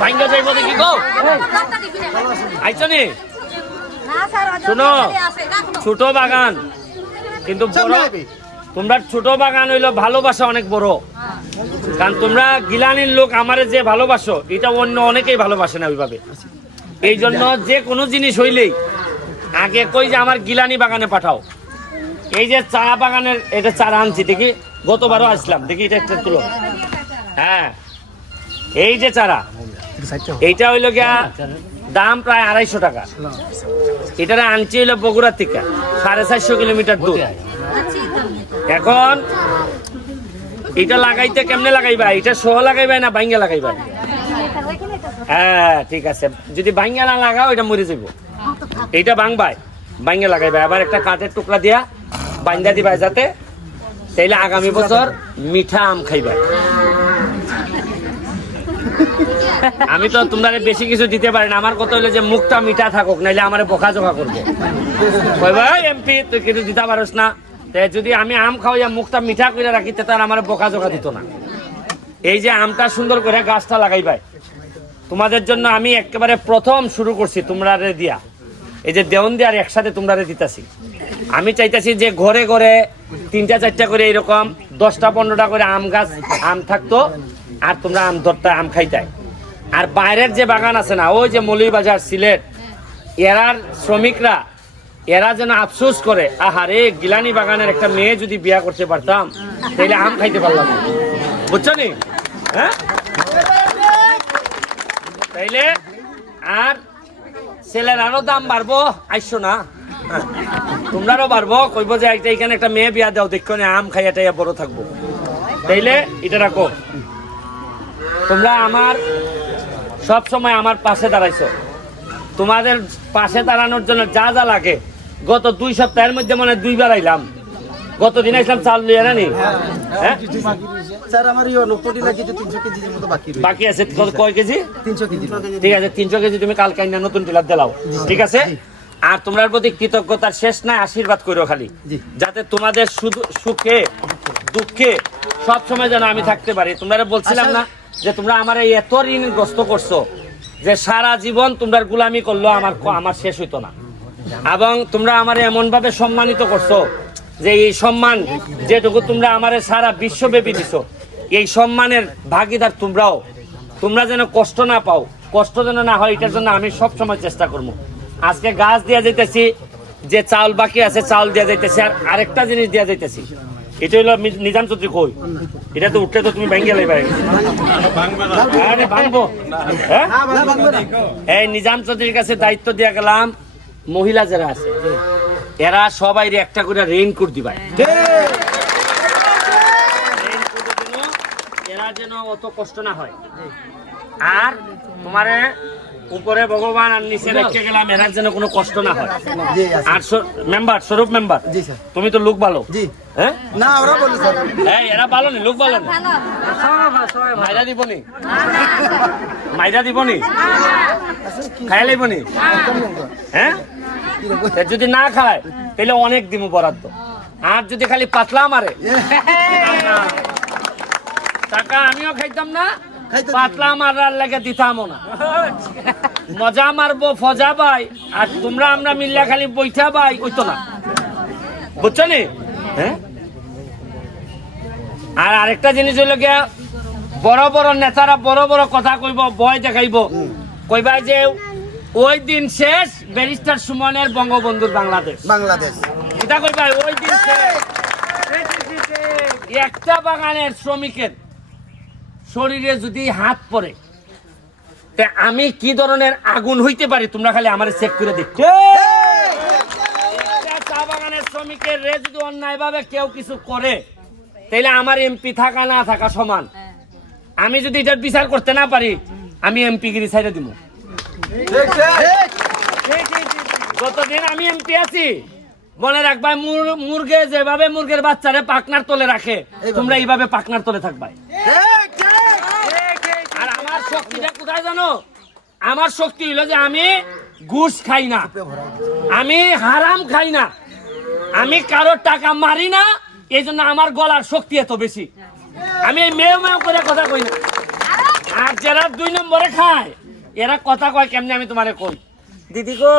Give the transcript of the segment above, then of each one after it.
ভাঙ্গা যাইব দেখি গো আইছো নি শোনো ছোট বাগান। কিন্তু বড় তোমরা ছোট বাগান হইল ভালোবাসা অনেক বড়। কারণ তোমরা গিলানির লোক আমারে যে ভালোবাসো এটা অন্য অনেকেই ভালোবাসে না ওইভাবে। এই জন্য যে কোনো জিনিস হইলেই আগে কই যে আমার গিলানি বাগানে পাঠাও। এই যে চা বাগানের এটা চারা আনছি দেখি গতবারও আসলাম। দেখি এটা একটা তুলো। হ্যাঁ। এই যে চারা, এইটা হইল গিয়া দাম প্রায় আড়াইশো টাকা। এটারে আনছি হইল বগুড়া থেকে, সাড়ে চারশো কিলোমিটার দূর। এখন এটা লাগাইতে কেমনে লাগাইবা? এটা সহ লাগাইবা না বাইঙ্গা লাগাইবা হ্যাঁ ঠিক আছে। যদি বাইঙ্গা না লাগাও, এটা মরে যাব এইটা বাংবাই বাইঙ্গা লাগাইবা। আবার একটা কাঠের টুকরা দিয়া বাইন্দা দিবা যাতে, তাইলে আগামী বছর মিঠা আম খাইবা। আমি তো তোমরা বেশি কিছু দিতে পারি না। আমার কথা হলো যে মুখটা মিঠা থাকুক, নাইলে আমার বকা জোকা করব এমপি, তুই কিছু দিতে পারস না। যদি আমি আম খাওয়াইয়া মুখটা মিঠা করে রাখি তার আমার বকা জোকা দিত না। এই যে আমটা সুন্দর করে গাছটা লাগাই লাগাইবাই তোমাদের জন্য আমি একেবারে প্রথম শুরু করছি তোমরা দিয়া। এই যে দেওন আর একসাথে তোমরা দিতাছি। আমি চাইতাছি যে ঘরে ঘরে তিনটা চারটা করে এরকম দশটা পনেরোটা করে আম গাছ, আম থাকতো। আর তোমরা আম ধরতে আম খাইতাই। আর বাইরের যে বাগান আছে না, ওই যে মৌলিবাজার সিলেট, এরার শ্রমিকরা, এরা যেন আফসোস করে আহারে গিলানি বাগানের একটা মেয়ে যদি বিয়া করতে পারতাম তাহলে আম খাইতে পারলাম। বুঝছ নি? হ্যাঁ? তাইলে আর ছেলের আরও দাম বাড়বো, আইসো না। তোমরারও বাড়বো, কইব যে একটা এখানে একটা মেয়ে বিয়া দাও, দেখো আম খাইয়া টাইয়া বড় থাকব। তাইলে এটা রাখো। তোমরা আমার সব সময় আমার পাশে দাঁড়াইছো। তোমাদের পাশে দাঁড়ানোর জন্য যা যা লাগে গত দুই সপ্তাহের মধ্যে মনে দুইবার আইলাম। গত দিন আইসলাম চাল লিয়ে কেজির মতো বাকি আছে কয় কেজি? ঠিক আছে তিনশো কেজি তুমি কাল কাইনা নতুন টিলার দিলাও ঠিক আছে? আর তোমার প্রতি কৃতজ্ঞতার শেষ নাই আশীর্বাদ করো খালি। যাতে তোমাদের শুধু সুখে দুঃখে সব সময় যেন আমি থাকতে পারি। তোমরা বলছিলাম না যে তোমরা আমার এই এত ঋণগ্রস্ত করছ যে সারা জীবন তোমরা গুলামি করল আমার আমার শেষ হইতো না। এবং তোমরা আমার এমন ভাবে সম্মানিত করছ যে এই সম্মান যেটুকু তোমরা আমারে সারা বিশ্বব্যাপী দিছো, এই সম্মানের ভাগিদার তোমরাও। তোমরা যেন কষ্ট না পাও, কষ্ট যেন না হয়, এটার জন্য আমি সব সময় চেষ্টা করব। আজকে গাছ দিয়া যাইতেছি, যে চাউল বাকি আছে চাউল দিয়া যাইতেছি, আর আরেকটা জিনিস দিয়া যাইতেছি। এটা হলো নিজাম চৌধুরী কই? এটা তো উঠলে তো তুমি ভেঙ্গে লেবে। আরে ভাঙবো। হ্যাঁ? এই নিজাম চৌধুরীর কাছে দায়িত্ব দিয়া গেলাম মহিলা যারা আছে এরা সবাই একটা করে রেইনকোট দিবাই রেইনকোটের এরা যেন অত কষ্ট না হয়। আর তোমারে উপরে ভগবান আর নিচে রেখে গেলাম এরা যেন কোনো কষ্ট না হয়। আর মেম্বার স্বরূপ মেম্বার জি স্যার। তুমি তো লোক ভালো। জি। হ্যাঁ? না ওরা বলি স্যার। এরা ভালো নি? লোক ভালো নি? মাইরা দিবনি? মাইরা দিবনি? খাই লাইবনি? হ্যাঁ? যদি না খায় তাহলে অনেক দিমু বরাদ্দ। আর যদি খালি পাতলা মারে? টাকা আমিও খাইতাম না। পাতলা মারার লাগে দিতামও না। মজা মারবো ফজা ভাই আর তোমরা আমরা মিল্লা খালি বৈঠা ভাই ওই তো না। বুঝছ নি? হ্যাঁ? আর আরেকটা জিনিস হইল গিয়া বড় বড় নেতারা বড় বড় কথা কইব ভয় দেখাইব। কইবা যে ওই দিন শেষ ব্যারিস্টার সুমনের বঙ্গবন্ধুর বাংলাদেশ। বাংলাদেশ। এটা কইবা ওই দিন শেষ। একটা বাগানের শ্রমিকের শরীরে যদি হাত পড়ে তে আমি কি ধরনের আগুন হইতে পারি? তোমরা খালি আমার চেক করে দেখো। চা বাগানের শ্রমিকের রে যদি অন্যায় ভাবে কেউ কিছু করে তাইলে আমার এমপি থাকা না থাকা সমান। আমি যদি এটার বিচার করতে না পারি আমি এমপি গিরি সাইডে দিব যতদিন আমি এমপি আছি মনে রাখবা মুর- মুরগে যেভাবে মুরগের বাচ্চারে পাকনার তলে রাখে তোমরা এইভাবে পাকনার তলে থাকবাই আর আমার শক্তিটা কোথায় জানো? আমার শক্তি হইল যে আমি ঘুষ খাই না। আমি হারাম খাই না। আমি কারোর টাকা মারি না এই জন্য আমার গলার শক্তি এত বেশি। আমি মেয়ে মেয়ে করে কথা কই না। আর যে এরা দুই নম্বরে খায়, এরা কথা কয় কেমনে আমি তোমারে কই? দিদি গো,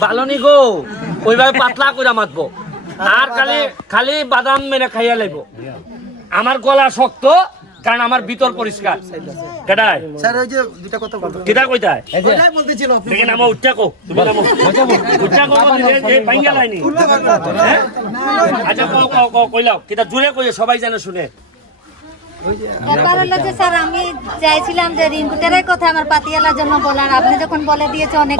বালনি গো, ওইভাবে পাতলা করে মাতবো। আর খালি খালি বাদাম মেরে খাইয়া লাইব। আমার গলা শক্ত কারণ আমার ভিতর পরিষ্কার। কেটাই স্যার ওই যে দুটা কথা বলতো কেটা কইতায় ওটাই বলতেছিল আপনি। দেখে। নামো উঠা কো তুমি নামো উঠা কো ভাঙ্গা লাইনি। হ্যাঁ? আচ্ছা কও কও কও কইলাও কিটা জুড়ে কইয়ে সবাই জানে শুনে। ব্যাপার হলো যে স্যার আমি চাইছিলাম যে রিঙ্কুটারের কথা আমার পাতিয়ালার জন্য বলার। আপনি যখন বলে দিয়েছে অনেক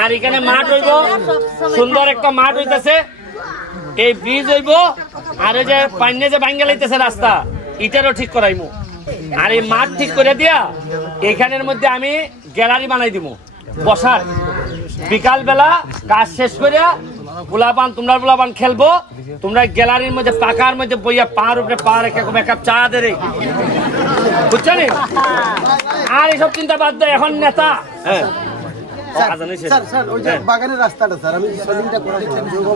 আর এখানে মাঠ হইব। সুন্দর একটা মাঠ হইতেছে। এই ব্রিজ হইব, আর যে পাইনে যে ভাঙ্গা লাইতেছে রাস্তা, ইটারও ঠিক করাইমু। আর এই মাঠ ঠিক করে দিয়া, এখানের মধ্যে আমি গ্যালারি বানাই দিব বসার। বিকাল বেলা কাজ শেষ করিয়া গোলাপান, তোমরা গোলাপান খেলব। তোমরা গ্যালারির মধ্যে পাকার মধ্যে বইয়া পার উপরে পা রেখে এক চা দে রে? আর এসব চিন্তা বাদ দে, এখন নেতা। হ্যাঁ। স্যার স্যার ওই যে হ্যাঁ। বাগানের রাস্তাটা স্যার আমি সলিংটা করার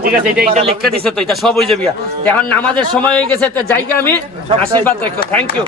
ঠিক আছে এটা এটা লিখতে দিছে তো এটা সব হয়ে যাবে। এখন নামাজের সময় হয়ে গেছে তো জায়গা আমি। আশীর্বাদ রাখো থ্যাংক ইউ